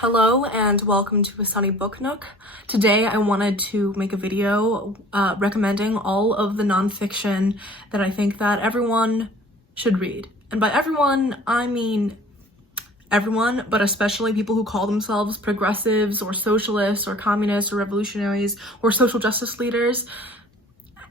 Hello and welcome to a sunny book nook. Today I wanted to make a video recommending all of the nonfiction that I think that everyone should read. And by everyone, I mean everyone, but especially people who call themselves progressives or socialists or communists or revolutionaries or social justice leaders,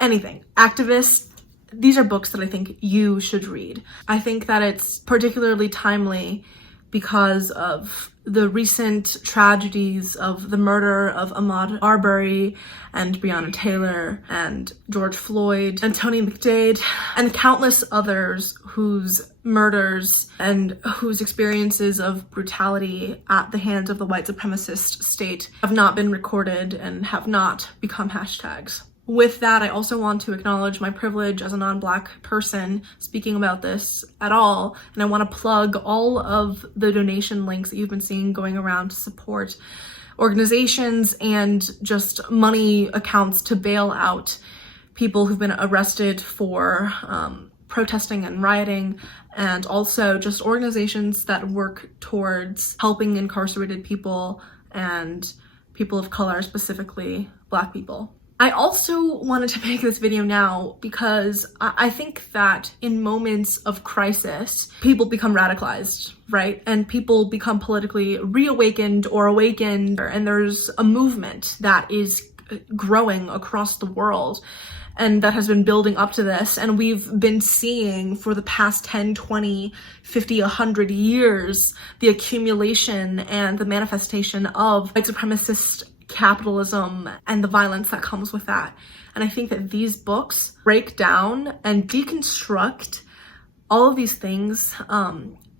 anything, activists. These are books that I think you should read. I think that it's particularly timely because of the recent tragedies of the murder of Ahmaud Arbery and Breonna Taylor and George Floyd and Tony McDade and countless others whose murders and whose experiences of brutality at the hands of the white supremacist state have not been recorded and have not become hashtags. With that, I also want to acknowledge my privilege as a non-Black person speaking about this at all, and I want to plug all of the donation links that you've been seeing going around to support organizations and just money accounts to bail out people who've been arrested for protesting and rioting, and also just organizations that work towards helping incarcerated people and people of color, specifically Black people. I also wanted to make this video now because I think that in moments of crisis, people become radicalized, right? And people become politically reawakened or awakened, and there's a movement that is growing across the world and that has been building up to this. And we've been seeing for the past 10, 20, 50, 100 years, the accumulation and the manifestation of white supremacist capitalism and the violence that comes with that. And I think that these books break down and deconstruct all of these things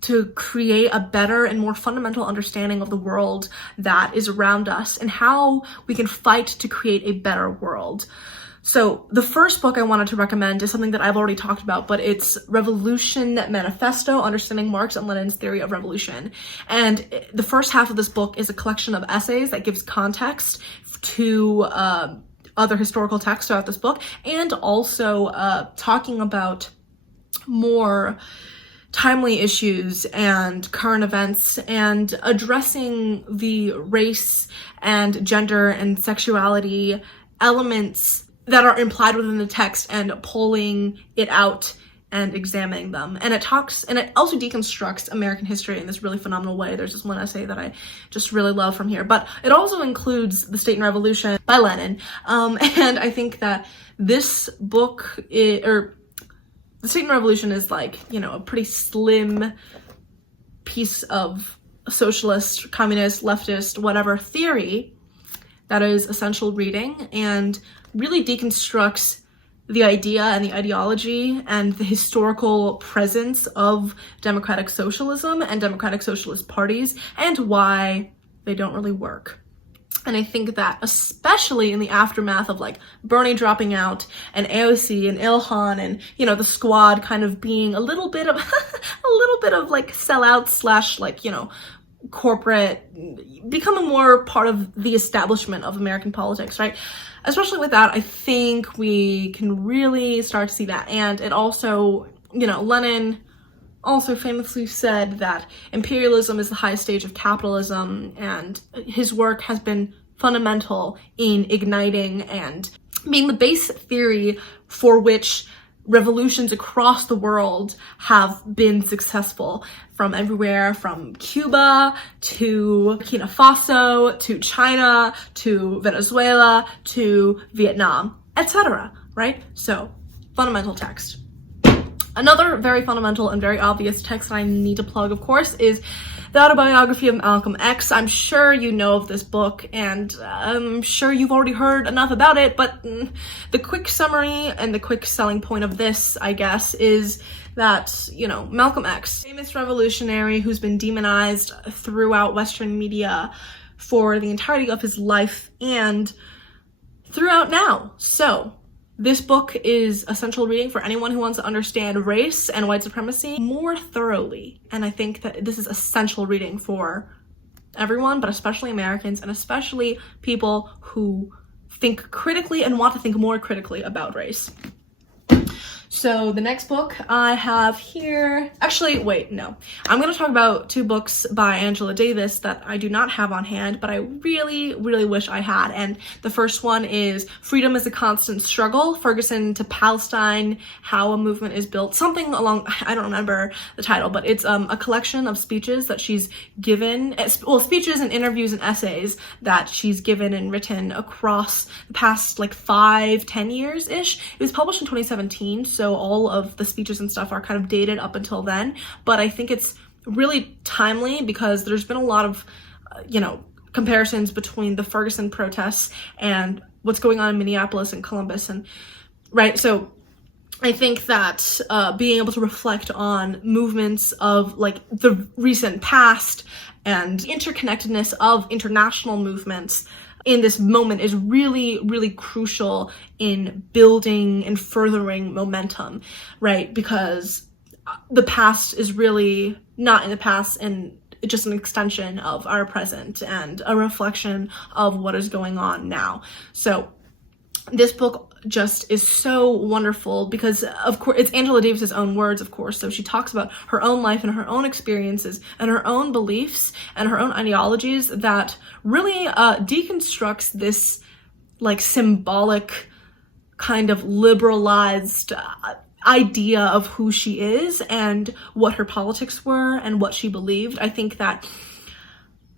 to create a better and more fundamental understanding of the world that is around us and how we can fight to create a better world. So the first book I wanted to recommend is something that I've already talked about, but it's Revolution Manifesto, Understanding Marx and Lenin's Theory of Revolution. And the first half of this book is a collection of essays that gives context to other historical texts throughout this book, and also talking about more timely issues and current events and addressing the race and gender and sexuality elements that are implied within the text and pulling it out and examining them. And it also deconstructs American history in this really phenomenal way. There's this one essay that I just really love from here, but it also includes The State and Revolution by Lenin. And I think that this book, The State and Revolution is like, a pretty slim piece of socialist, communist, leftist, whatever theory that is essential reading and really deconstructs the idea and the ideology and the historical presence of democratic socialism and democratic socialist parties and why they don't really work. And I think that especially in the aftermath of like Bernie dropping out and AOC and Ilhan and, the squad kind of being a little bit of like sellout / corporate, becoming more part of the establishment of American politics, right? Especially with that, I think we can really start to see that. And it also, Lenin also famously said that imperialism is the highest stage of capitalism, and his work has been fundamental in igniting and being the base theory for which revolutions across the world have been successful, from everywhere from Cuba to Burkina Faso to China to Venezuela to Vietnam, etc. Right? So, fundamental text. Another very fundamental and very obvious text that I need to plug, of course, is The Autobiography of Malcolm X. I'm sure you know of this book, and I'm sure you've already heard enough about it, but the quick summary and the quick selling point of this, I guess, is that, Malcolm X, famous revolutionary who's been demonized throughout Western media for the entirety of his life and throughout now. So, this book is essential reading for anyone who wants to understand race and white supremacy more thoroughly. And I think that this is essential reading for everyone, but especially Americans and especially people who think critically and want to think more critically about race. So the next book I have here, actually, wait, no. I'm going to talk about two books by Angela Davis that I do not have on hand, but I really, really wish I had. And the first one is Freedom is a Constant Struggle, Ferguson to Palestine, How a Movement is Built. Something along, I don't remember the title, but it's a collection of speeches that she's given, well, speeches and interviews and essays that she's given and written across the past like 5-10 years-ish. It was published in 2017, so all of the speeches and stuff are kind of dated up until then, but I think it's really timely because there's been a lot of, comparisons between the Ferguson protests and what's going on in Minneapolis and Columbus, and right, so I think that being able to reflect on movements of like the recent past and interconnectedness of international movements in this moment is really, really crucial in building and furthering momentum, right? Because the past is really not in the past and just an extension of our present and a reflection of what is going on now. So this book just is so wonderful because, of course, it's Angela Davis's own words, of course. So she talks about her own life and her own experiences and her own beliefs and her own ideologies that really deconstructs this like symbolic kind of liberalized idea of who she is and what her politics were and what she believed. I think that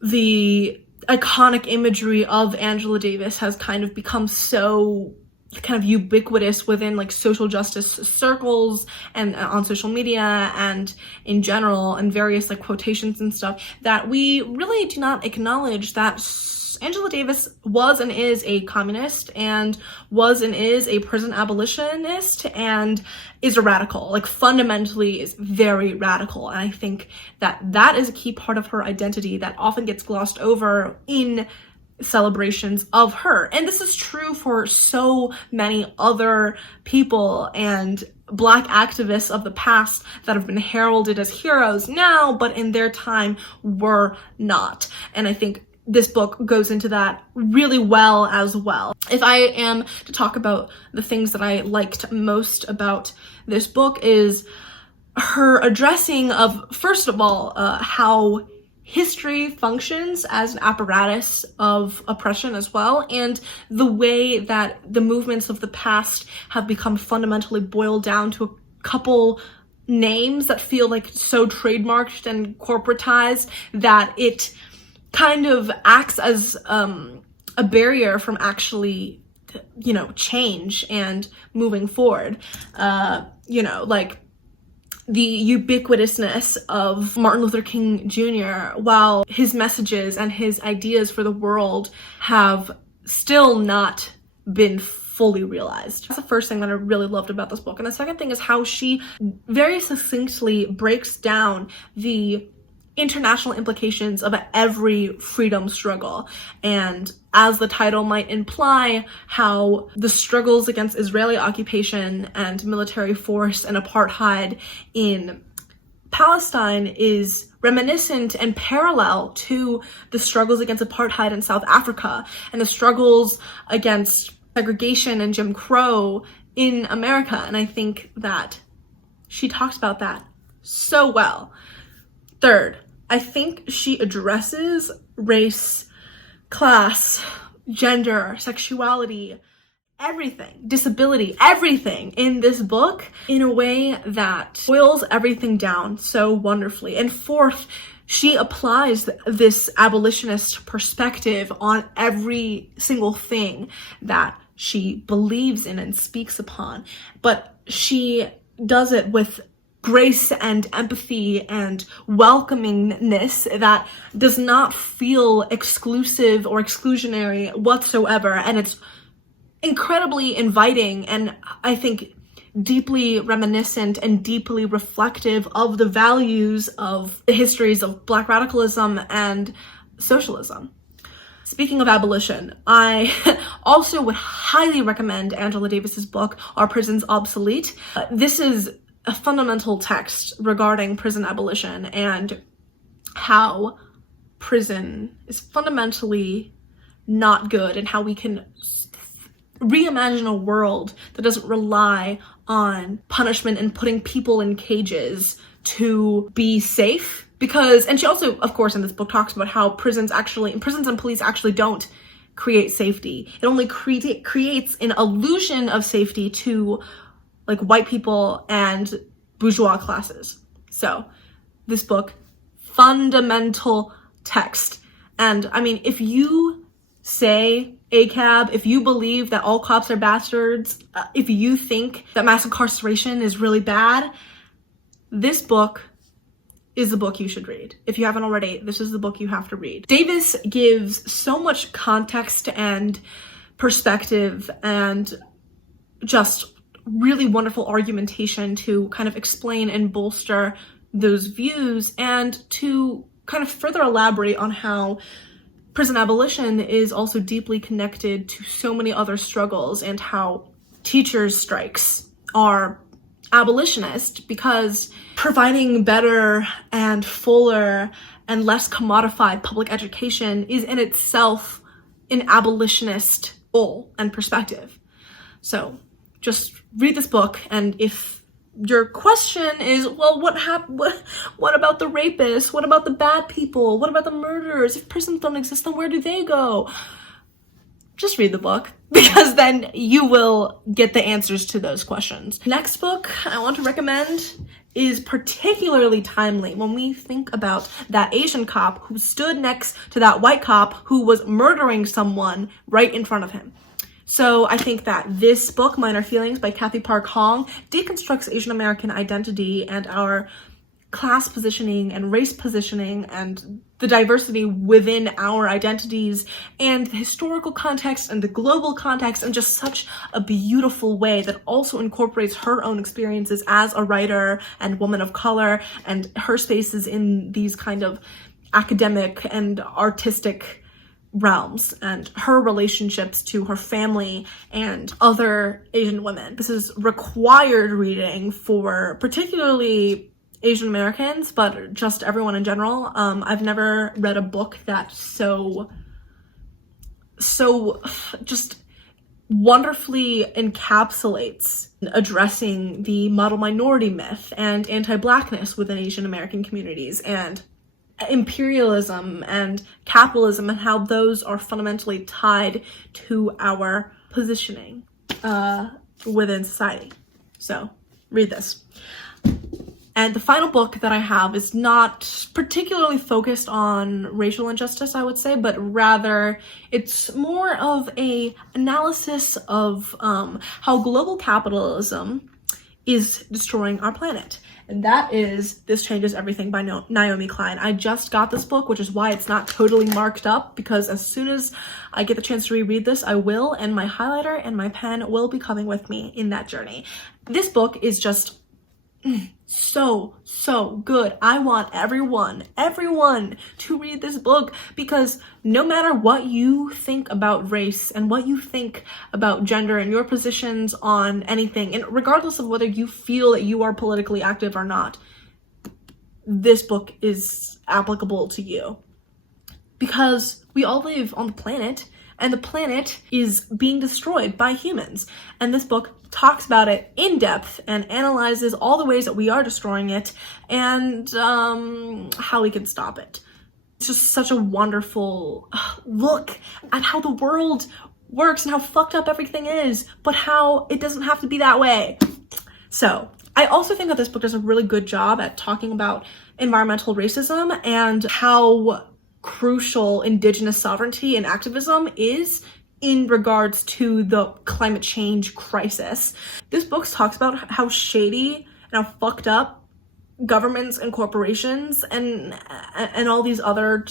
the iconic imagery of Angela Davis has kind of become so kind of ubiquitous within like social justice circles and on social media and in general and various like quotations and stuff that we really do not acknowledge that Angela Davis was and is a communist and was and is a prison abolitionist and is a radical, like fundamentally is very radical. And I think that that is a key part of her identity that often gets glossed over in celebrations of her. And this is true for so many other people and Black activists of the past that have been heralded as heroes now, but in their time were not. And I think this book goes into that really well as well. If I am to talk about the things that I liked most about this book is her addressing of, first of all, how history functions as an apparatus of oppression as well, and the way that the movements of the past have become fundamentally boiled down to a couple names that feel like so trademarked and corporatized that it kind of acts as a barrier from actually, change and moving forward. Like the ubiquitousness of Martin Luther King Jr., while his messages and his ideas for the world have still not been fully realized. That's the first thing that I really loved about this book. And the second thing is how she very succinctly breaks down the international implications of every freedom struggle. And as the title might imply, how the struggles against Israeli occupation and military force and apartheid in Palestine is reminiscent and parallel to the struggles against apartheid in South Africa and the struggles against segregation and Jim Crow in America. And I think that she talks about that so well. Third, I think she addresses race, class, gender, sexuality, everything, disability, everything in this book in a way that boils everything down so wonderfully. And fourth, she applies this abolitionist perspective on every single thing that she believes in and speaks upon. But she does it with grace and empathy and welcomingness that does not feel exclusive or exclusionary whatsoever. And it's incredibly inviting and I think deeply reminiscent and deeply reflective of the values of the histories of Black radicalism and socialism. Speaking of abolition, I also would highly recommend Angela Davis's book, Are Prisons Obsolete? This is a fundamental text regarding prison abolition and how prison is fundamentally not good and how we can reimagine a world that doesn't rely on punishment and putting people in cages to be safe. Because, and she also, of course, in this book talks about how prisons and police actually don't create safety. It only creates an illusion of safety to like white people and bourgeois classes. So this book, fundamental text. And I mean, if you say ACAB, if you believe that all cops are bastards, if you think that mass incarceration is really bad, this book is the book you should read. If you haven't already, this is the book you have to read. Davis gives so much context and perspective and just really wonderful argumentation to kind of explain and bolster those views, and to kind of further elaborate on how prison abolition is also deeply connected to so many other struggles, and how teachers' strikes are abolitionist because providing better and fuller and less commodified public education is in itself an abolitionist goal and perspective. So just read this book, and if your question is, well, what about the rapists? What about the bad people? What about the murderers? If prisons don't exist, then where do they go? Just read the book, because then you will get the answers to those questions. Next book I want to recommend is particularly timely when we think about that Asian cop who stood next to that white cop who was murdering someone right in front of him. So I think that this book, Minor Feelings by Kathy Park Hong, deconstructs Asian American identity and our class positioning and race positioning and the diversity within our identities and the historical context and the global context in just such a beautiful way that also incorporates her own experiences as a writer and woman of color and her spaces in these kind of academic and artistic realms and her relationships to her family and other Asian women. This is required reading for particularly Asian Americans, but just everyone in general. I've never read a book that so just wonderfully encapsulates addressing the model minority myth and anti-Blackness within Asian American communities, and imperialism and capitalism, and how those are fundamentally tied to our positioning within society. So read this. And the final book that I have is not particularly focused on racial injustice, I would say, but rather it's more of a analysis of how global capitalism is destroying our planet. And that is This Changes Everything by Naomi Klein. I just got this book, which is why it's not totally marked up, because as soon as I get the chance to reread this, I will, and my highlighter and my pen will be coming with me in that journey. This book is just so good. I want everyone to read this book, because no matter what you think about race and what you think about gender and your positions on anything, and regardless of whether you feel that you are politically active or not, this book is applicable to you. Because we all live on the planet, and the planet is being destroyed by humans. And this book talks about it in depth and analyzes all the ways that we are destroying it and how we can stop it. It's just such a wonderful look at how the world works and how fucked up everything is, but how it doesn't have to be that way. So I also think that this book does a really good job at talking about environmental racism and how crucial Indigenous sovereignty and activism is in regards to the climate change crisis. This book talks about how shady and how fucked up governments and corporations and all these other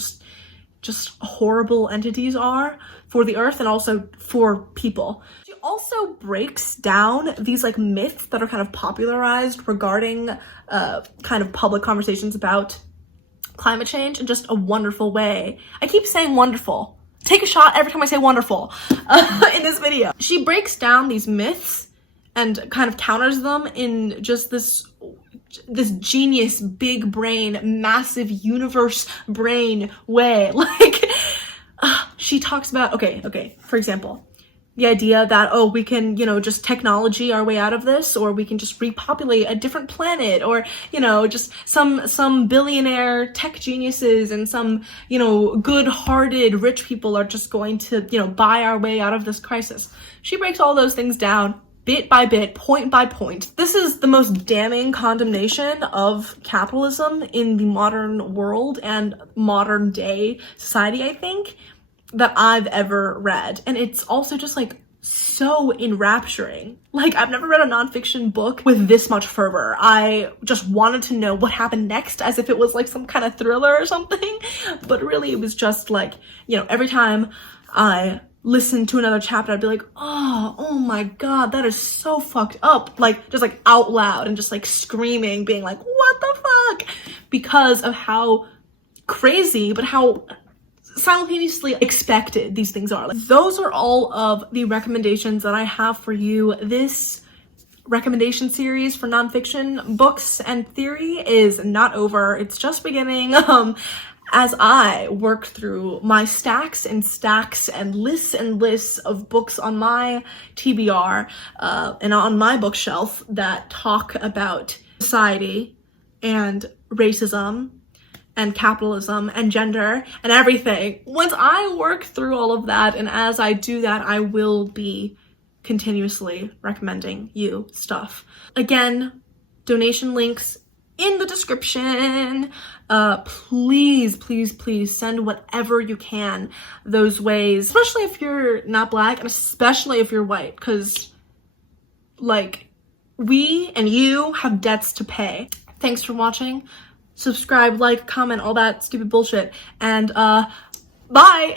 just horrible entities are for the earth and also for people. She also breaks down these like myths that are kind of popularized regarding kind of public conversations about climate change in just a wonderful way. I keep saying wonderful. Take a shot every time I say wonderful in this video. She breaks down these myths and kind of counters them in just this genius, big brain, massive universe brain way. Like, she talks about, okay, for example, The idea that, oh, we can, you know, just technology our way out of this, or we can just repopulate a different planet, or, you know, just some billionaire tech geniuses and some, you know, good-hearted rich people are just going to, you know, buy our way out of this crisis. She breaks all those things down bit by bit, point by point. This is the most damning condemnation of capitalism in the modern world and modern day society, I think, that I've ever read. And it's also just like so enrapturing. Like, I've never read a nonfiction book with this much fervor. I just wanted to know what happened next, as if it was like some kind of thriller or something. But really it was just like, you know, every time I listened to another chapter, I'd be like, oh my god, that is so fucked up. Like, just like out loud and just like screaming, being like, what the fuck? Because of how crazy, but how simultaneously expected these things are. Like, those are all of the recommendations that I have for you. This recommendation series for nonfiction books and theory is not over. It's just beginning. As I work through my stacks and lists of books on my TBR and on my bookshelf that talk about society and racism and capitalism and gender and everything. Once I work through all of that, and as I do that, I will be continuously recommending you stuff. Again, donation links in the description. Please send whatever you can those ways, especially if you're not Black and especially if you're white, because like, we and you have debts to pay. Thanks for watching. Subscribe, like, comment, all that stupid bullshit, and bye!